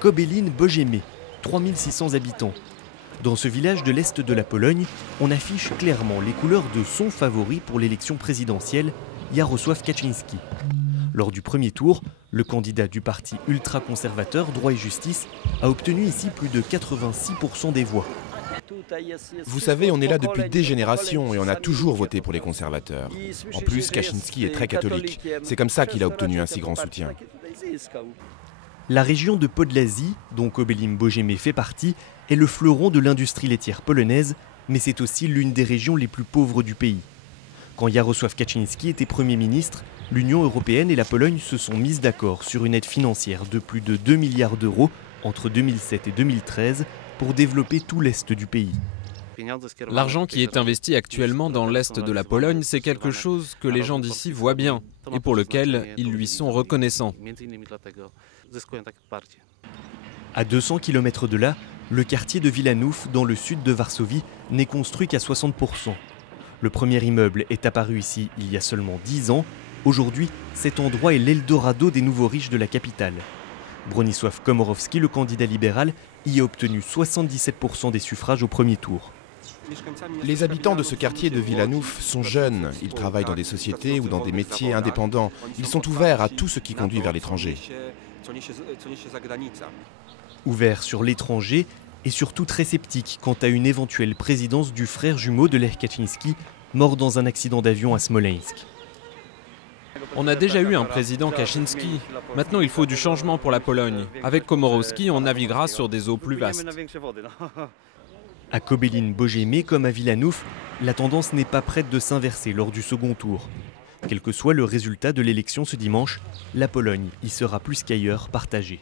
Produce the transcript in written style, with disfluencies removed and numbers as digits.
Kobyłyn-Bożemy, 3600 habitants. Dans ce village de l'Est de la Pologne, on affiche clairement les couleurs de son favori pour l'élection présidentielle, Jarosław Kaczyński. Lors du premier tour, le candidat du parti ultra-conservateur Droit et Justice a obtenu ici plus de 86% des voix. Vous savez, on est là depuis des générations et on a toujours voté pour les conservateurs. En plus, Kaczyński est très catholique. C'est comme ça qu'il a obtenu un si grand soutien. La région de Podlasie, dont Kobyłyn-Bożemy fait partie, est le fleuron de l'industrie laitière polonaise, mais c'est aussi l'une des régions les plus pauvres du pays. Quand Jarosław Kaczyński était Premier ministre, l'Union européenne et la Pologne se sont mises d'accord sur une aide financière de plus de 2 milliards d'euros entre 2007 et 2013 pour développer tout l'est du pays. L'argent qui est investi actuellement dans l'est de la Pologne, c'est quelque chose que les gens d'ici voient bien et pour lequel ils lui sont reconnaissants. À 200 km de là, le quartier de Wilanów, dans le sud de Varsovie, n'est construit qu'à 60%. Le premier immeuble est apparu ici il y a seulement 10 ans. Aujourd'hui, cet endroit est l'Eldorado des nouveaux riches de la capitale. Bronisław Komorowski, le candidat libéral, y a obtenu 77% des suffrages au premier tour. Les habitants de ce quartier de Wilanów sont jeunes. Ils travaillent dans des sociétés ou dans des métiers indépendants. Ils sont ouverts à tout ce qui conduit vers l'étranger. Ouverts sur l'étranger et surtout très sceptiques quant à une éventuelle présidence du frère jumeau de Lech Kaczyński, mort dans un accident d'avion à Smolensk. On a déjà eu un président Kaczyński. Maintenant, il faut du changement pour la Pologne. Avec Komorowski, on naviguera sur des eaux plus vastes. À Kobyłyn-Bożemy comme à Wilanów, la tendance n'est pas prête de s'inverser lors du second tour. Quel que soit le résultat de l'élection ce dimanche, la Pologne y sera plus qu'ailleurs partagée.